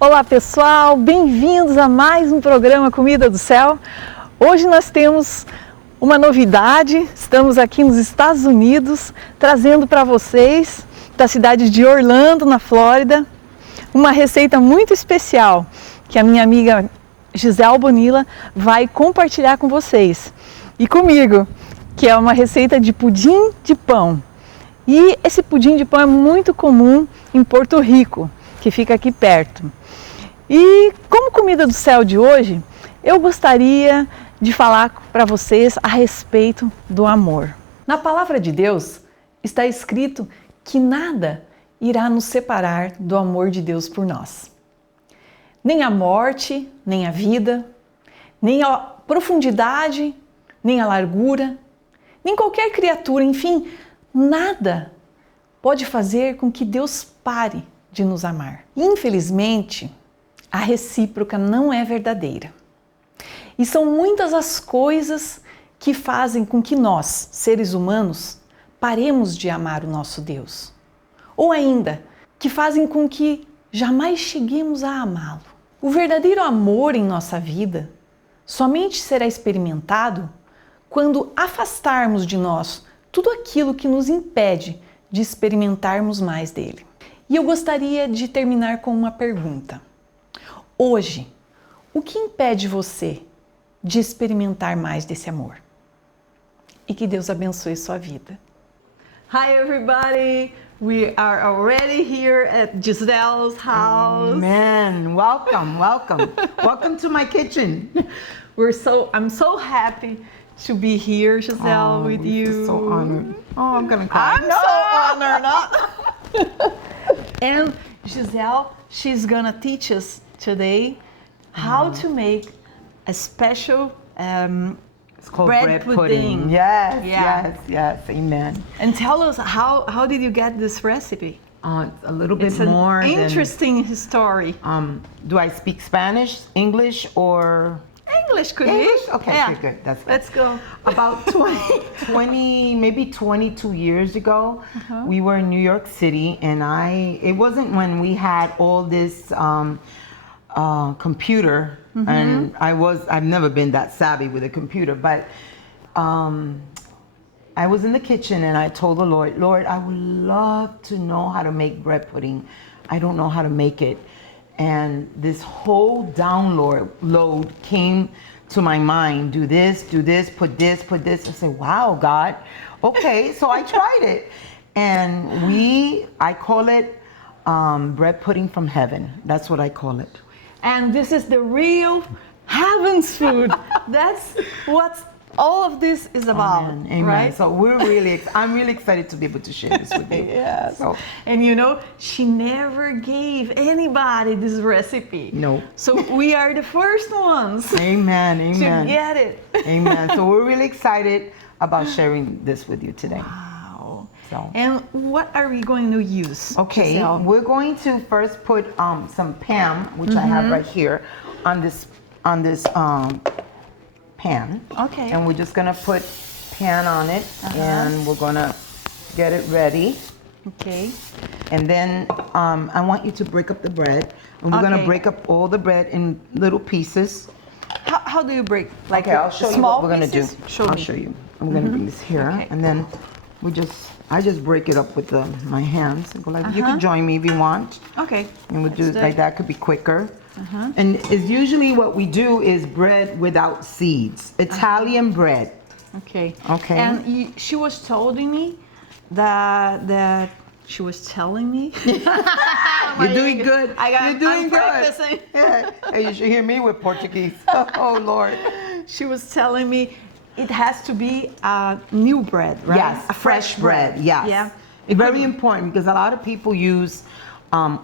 Olá pessoal, bem-vindos a mais um programa Comida do Céu. Hoje nós temos uma novidade, estamos aqui nos Estados Unidos, trazendo para vocês, da cidade de Orlando, na Flórida, uma receita muito especial que a minha amiga BAUNILHA vai compartilhar com vocês. E comigo, que é uma receita de pudim de pão. E esse pudim de pão é muito comum em Porto Rico, que fica aqui perto. E como comida do céu de hoje, eu gostaria de falar para vocês a respeito do amor. Na palavra de Deus está escrito que nada irá nos separar do amor de Deus por nós. Nem a morte, nem a vida, nem a profundidade, nem a largura, nem qualquer criatura, enfim, nada pode fazer com que Deus pare de nos amar. Infelizmente, a recíproca não é verdadeira. E são muitas as coisas que fazem com que nós, seres humanos, paremos de amar o nosso Deus. Ou ainda, que fazem com que jamais cheguemos a amá-lo. O verdadeiro amor em nossa vida somente será experimentado quando afastarmos de nós tudo aquilo que nos impede de experimentarmos mais dele. E eu gostaria de terminar com uma pergunta. Hoje, o que impede você de experimentar mais desse amor? E que Deus abençoe sua vida. Hi everybody, we are already here at Giselle's house. Amen. Welcome, welcome. Welcome to my kitchen. I'm so happy to be here, Giselle, with you. So honored. Oh, I'm gonna cry. I'm so honored. And Giselle, she's gonna teach us today how to make a special It's called bread pudding. Yes, Yeah. yes, amen. And tell us, how did you get this recipe? It's a little bit It's more an interesting story. Do I speak Spanish, English, or English could English? be. Okay, Yeah. good. That's good. Let's go. About 20, maybe 22 years ago, we were in New York City, and it wasn't when we had all this computer, and I've never been that savvy with a computer, but I was in the kitchen and I told the Lord, I would love to know how to make bread pudding. I don't know how to make it. And this whole download came to my mind. Do this, put this. I said, wow, God. Okay, so I tried it. And I call it bread pudding from heaven. That's what I call it. And this is the real heaven's food. That's what all of this is about, Amen. right? So I'm really excited to be able to share this with you. Yes. So, and you know, she never gave anybody this recipe. No. So we are the first ones amen, to amen. get it. Amen. So we're really excited about sharing this with you today. Wow. So. And what are we going to use? Okay, Giselle? we're going to first put some Pam, which I have right here, on this pan. Okay. And we're just gonna put pan on it, and we're gonna get it ready. Okay. And then I want you to break up the bread, and we're gonna break up all the bread in little pieces. How do you break? Like Okay, I'll show you what we're gonna do. I'll show you. I'm gonna bring this here, Okay. and then I just break it up with my hands. And go like, you can join me if you want. Okay. And we'll do it like that. Could be quicker. And it's usually what we do is bread without seeds. Italian bread. Okay. Okay. And she was telling me that she was telling me. You're doing good. You're doing I'm good. practicing. Yeah. Hey, you should hear me with Portuguese. Oh Lord. She was telling me it has to be a new bread, right? Yes. A fresh bread. Yes. Yeah. It's very important because a lot of people use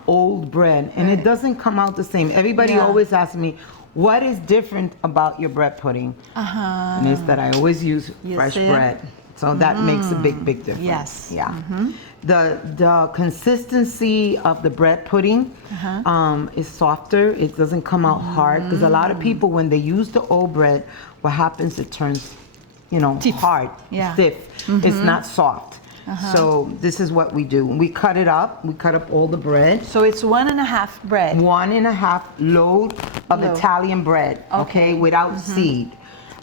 old bread, and it doesn't come out the same. Everybody always asks me, what is different about your bread pudding? And it's that I always use fresh bread. So that makes a big difference. Yes. Yeah. The consistency of the bread pudding is softer. It doesn't come out hard, because a lot of people, when they use the old bread, what happens, it turns, hard, stiff. It's not soft. So this is what we do. We cut it up. We cut up all the bread. So it's 1.5 bread. 1.5 load of Italian bread, okay, without seed.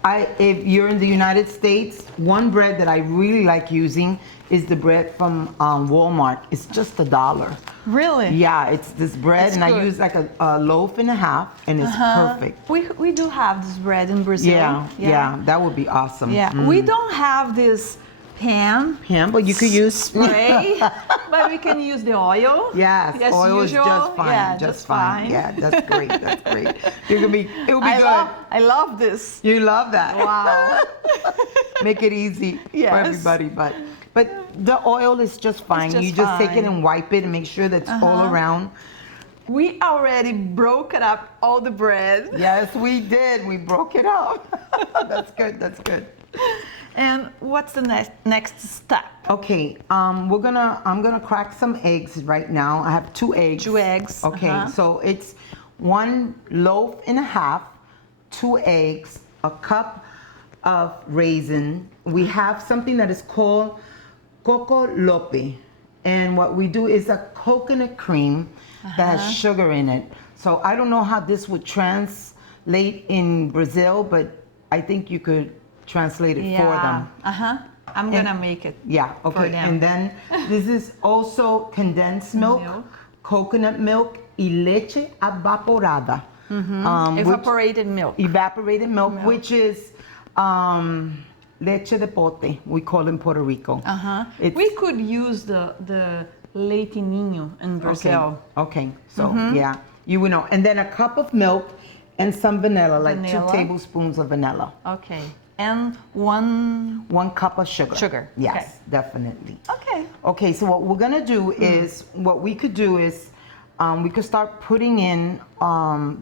If you're in the United States, one bread that I really like using is the bread from Walmart. It's just $1. Really? Yeah, it's this bread, It's and good. I use like a loaf and a half, and it's perfect. We do have this bread in Brazil. Yeah, that would be awesome. Yeah, we don't have this pan, but you could use spray, but we can use the oil. Yes, oil is just fine. Yeah, just fine. Yeah, that's great. That's great. It will be good. I love this. You love that. Wow. Make it easy for everybody, but the oil is just fine. Just you just take it fine. and wipe it and make sure that's all around. We already broke it up, all the bread. Yes, we did. We broke it up. That's good. That's good. And what's the next step? Okay, I'm gonna crack some eggs right now. I have 2 eggs. 2 eggs. Okay, so it's 1 loaf and a half, 2 eggs, a cup of raisin. We have something that is called Coco Lope, and what we do is a coconut cream that has sugar in it. So I don't know how this would translate in Brazil, but I think you could translate it for them. I'm gonna make it. Yeah, okay. For them. And then this is also condensed milk, coconut milk, y leche evaporada. Evaporated milk. Evaporated milk, which is leche de pote, we call it in Puerto Rico. We could use the leite ninho in Brazil. Okay, so yeah, you would know. And then a cup of milk and some vanilla, like 2 tablespoons of vanilla. Okay. And 1 cup of sugar. Sugar. Yes, Okay. definitely. Okay. Okay, so what we're gonna do is, we could start putting in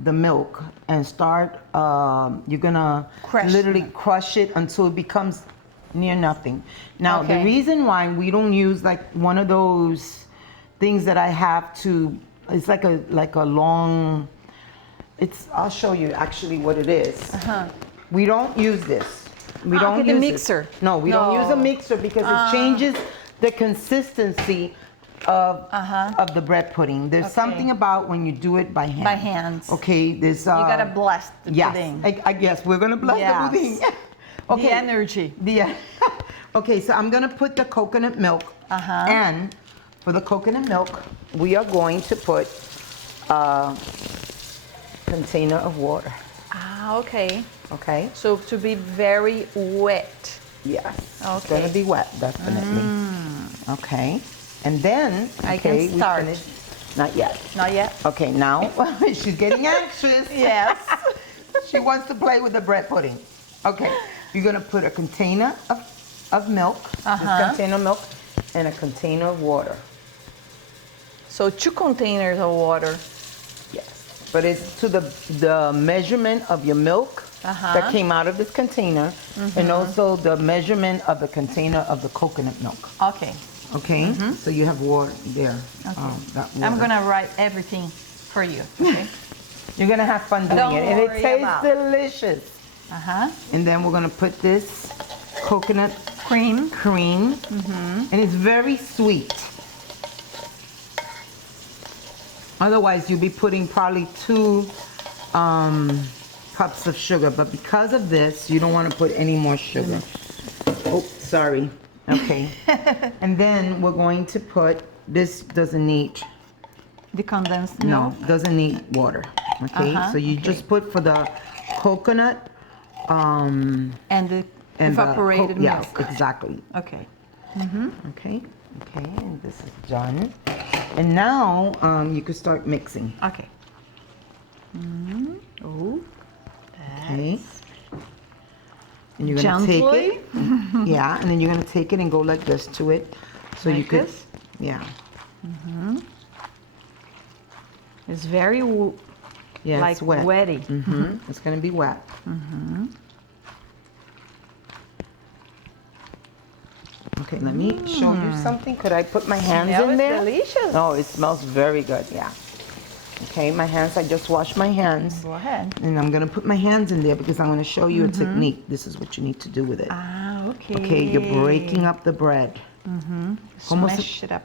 the milk and start, you're gonna literally crush it until it becomes near nothing. Now, the reason why we don't use like one of those things that I have to, it's like a long, I'll show you actually what it is. We don't use this. We don't use the mixer. No, we don't use a mixer because it changes the consistency of the bread pudding. There's something about when you do it by hand. By hands. Okay, there's You gotta bless the pudding. I guess we're gonna bless the pudding. Okay. The energy. Okay, so I'm gonna put the coconut milk, and for the coconut milk, we are going to put a container of water. Okay. Okay. So to be very wet. Yes. Okay. It's gonna be wet, definitely. Okay. And then I can start. we finish. Not yet. Not yet? Okay, now she's getting anxious. Yes. She wants to play with the bread pudding. Okay. You're gonna put a container of milk, this container of milk, and a container of water. So 2 containers of water. Yes. But it's to the measurement of your milk that came out of this container, and also the measurement of the container of the coconut milk. Okay. Okay, so you have water there. Okay. That water. I'm gonna write everything for you. Okay. You're gonna have fun doing Don't it, and it worry tastes about. delicious. And then we're gonna put this coconut cream, and it's very sweet. Otherwise, you'll be putting probably 2 cups of sugar, but because of this, you don't want to put any more sugar. Oh, sorry. Okay. And then we're going to put, this doesn't need, The condensed milk. no, doesn't need water. Okay, so you just put for the coconut And the evaporated milk. Yes, exactly. Okay. Okay, and this is done. And now you can start mixing. Okay. Oh. Okay. And you're gonna take it. Yeah, and then you're gonna take it and go like this to it, so you Like could. this? Yeah. It's very Yeah, like it's wet. wetty. It's gonna be wet. Okay, let me show you something. Could I put my hands in there? Delicious. Oh, it smells very good. Yeah. Okay, my hands. I just washed my hands. Go ahead. And I'm gonna put my hands in there because I'm gonna show you a technique. This is what you need to do with it. Ah, okay. Okay, you're breaking up the bread. Smash it up.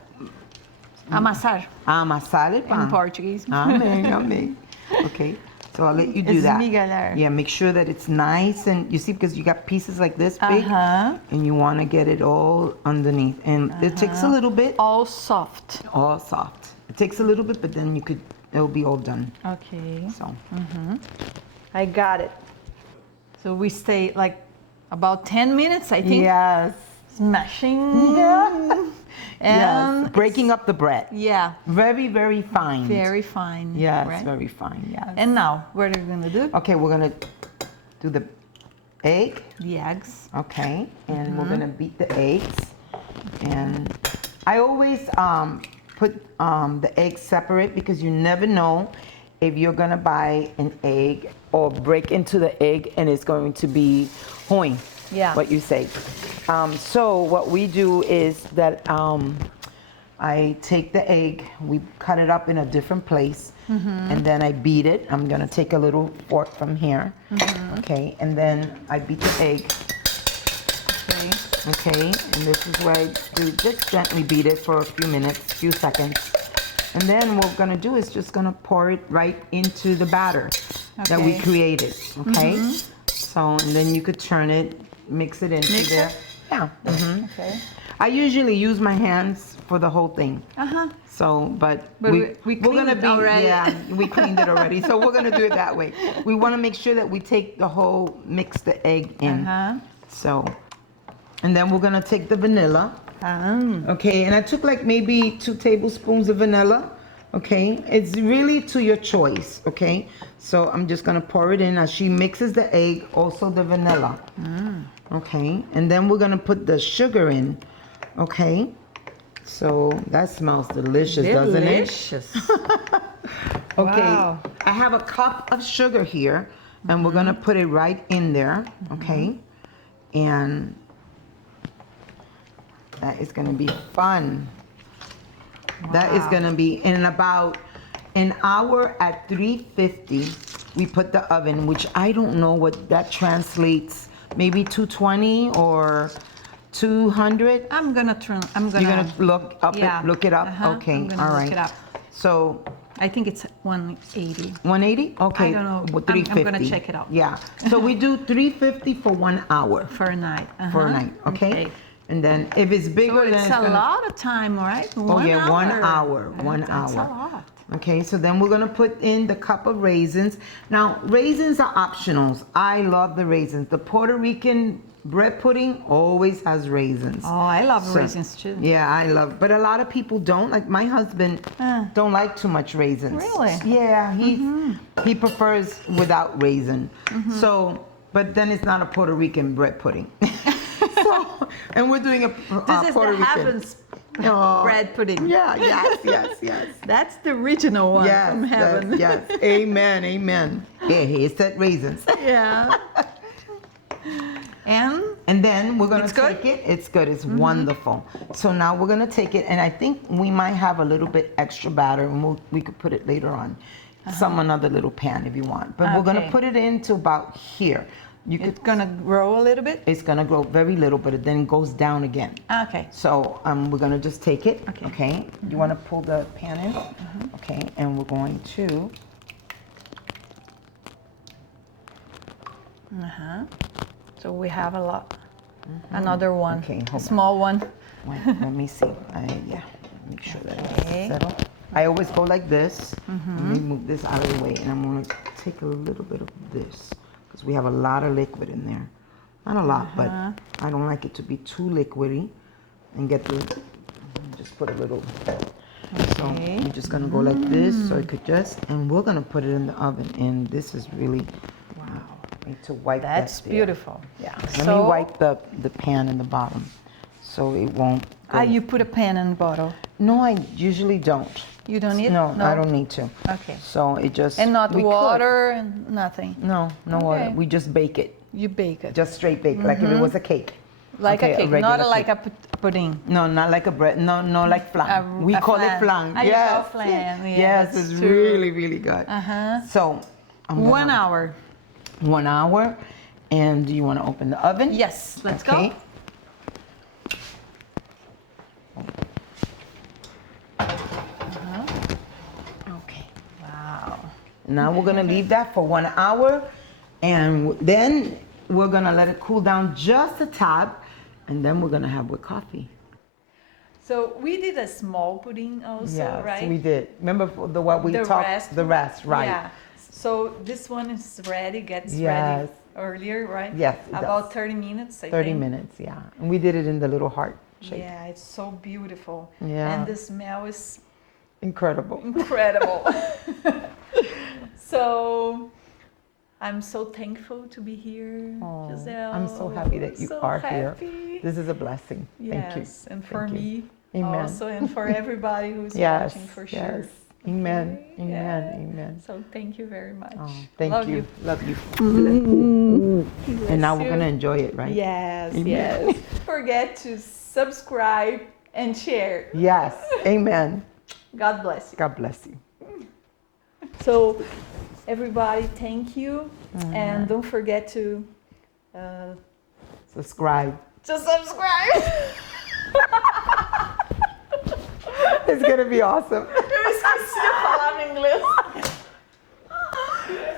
Amassar. Amassar el pan. Em português. Amém, amém. Okay, so I'll let you do that. Esmigalhar. Yeah, make sure that it's nice and you see because you got pieces like this big and you want to get it all underneath and it takes a little bit. All soft. All soft. It takes a little bit, but then it'll be all done. Okay. So. I got it. So we stay like about 10 minutes, I think. Yes. Smashing. Yeah. And Yes. Breaking up the bread. yeah, Very, very fine. very fine. Yes, right? very fine. Yes. And now, what are we gonna do? Okay, we're gonna do the egg. The eggs. Okay, and we're gonna beat the eggs. And I always put the eggs separate because you never know if you're gonna buy an egg or break into the egg and it's going to be ruim. Yeah. What you say. So what we do is that I take the egg, we cut it up in a different place, and then I beat it. I'm gonna take a little fork from here, okay, and then I beat the egg. Okay, and this is where I do just gently beat it for a few minutes, few seconds. And then what we're gonna do is just gonna pour it right into the batter that we created, okay? So, and then you could turn it, mix it into there. Yeah. Okay. I usually use my hands for the whole thing. So, but we we're cleaned gonna it be, already. yeah, we cleaned it already. So we're gonna do it that way. We wanna make sure that we take the whole, mix the egg in. So, and then we're gonna take the vanilla. Okay, and I took like maybe 2 tablespoons of vanilla. Okay, it's really to your choice. Okay, so I'm just gonna pour it in as she mixes the egg, also the vanilla. Okay, and then we're gonna put the sugar in. Okay, so that smells delicious, doesn't it? Delicious. Okay, Wow. I have a cup of sugar here, and we're gonna put it right in there. Okay, and that is gonna be fun. That is gonna be in about an hour at 350. We put the oven, which I don't know what that translates. Maybe 220 or 200. I'm gonna You're gonna look up yeah. it, look it up. Okay, I'm gonna all right. look it up. So I think it's 180. 180. Okay. I don't know. Well, I'm 350. gonna check it out. Yeah. So we do 350 for 1 hour. For a night. For a night. Okay. And then if it's bigger, So then it's a lot of time, right? Oh yeah, 1 hour. That's a lot. Okay, so then we're gonna put in the cup of raisins. Now, raisins are optionals. I love the raisins. The Puerto Rican bread pudding always has raisins. Oh, I love raisins too. Yeah, I love, but a lot of people don't. Like my husband don't like too much raisins. Really? Yeah, he prefers without raisin. So, but then it's not a Puerto Rican bread pudding. So, and we're doing a This is Puerto the Rican. Heavens bread pudding. Yeah, yes. That's the original one from heaven. Yes. Amen, amen. Yeah, he said raisins. Yeah. And then we're gonna It's good? take it. It's good. It's wonderful. So now we're gonna take it, and I think we might have a little bit extra batter, and we could put it later on, another little pan if you want. But we're gonna Okay. put it into about here. It's gonna grow a little bit? It's gonna grow very little, but it then goes down again. Okay. So we're gonna just take it. Okay. You wanna pull the pan in? Okay, and we're going to. So we have a lot. Another one. Okay, a hold on. small one. Wait, let me see. Yeah, make sure that it's settled. I always go like this. Let me move this out of the way, and I'm gonna take a little bit of this because we have a lot of liquid in there. Not a lot, but I don't like it to be too liquidy, and get the. Just put a little. So you're just gonna go like this, so it could just, and we're gonna put it in the oven, and this is really. Need to wipe That's that there. beautiful. Yeah. Let me wipe the pan in the bottom so it won't go. You put a pan in the bottle. No, I usually don't. You don't need? No, I don't need to. Okay. So it just. And not we could. water and nothing. No, no water. We just bake it. You bake it. Just straight bake, like if it was a cake. Like Okay, a cake, regular not like cake. a pudding. No, not like a bread. No, like flan. We a call flan. it flan. Ah, you Yes. call flan. Yeah, Yes, that's it's true. really, really good. So. I'm gonna- 1 hour. 1 hour. And do you want to open the oven? Yes, let's Okay. go. Now we're gonna leave that for 1 hour, and then we're gonna let it cool down just a tad, and then we're gonna have with coffee. So we did a small pudding also, Yes, right? we did. Remember what we talked? The rest, right? Yeah. So this one is ready, gets ready Yes. earlier, right? Yes, it About does. 30 minutes, I 30 think. minutes, yeah. And we did it in the little heart shape. Yeah, it's so beautiful. Yeah. And the smell is Incredible. incredible. So I'm so thankful to be here, Oh, Giselle. I'm so happy that you So are here. happy. This is a blessing. Thank you. Yes, and for Thank you. me Amen. also, and for everybody who's Yes, watching for sure. yes. Amen. Okay, Amen. yeah. Amen. So thank you very much. Oh, thank Love you. Love you. Bless And now we're you. gonna enjoy it, right? Yes, Amen. yes. Forget to subscribe and share. Yes. Amen. God bless you. God bless you. So, everybody, thank you, and don't forget to Subscribe. subscribe. It's gonna be awesome. Eu esqueci a palavra em inglês.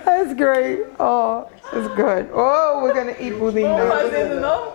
That's great. Oh, it's good. Oh, we're gonna eat pudding Vamos now. fazer de novo?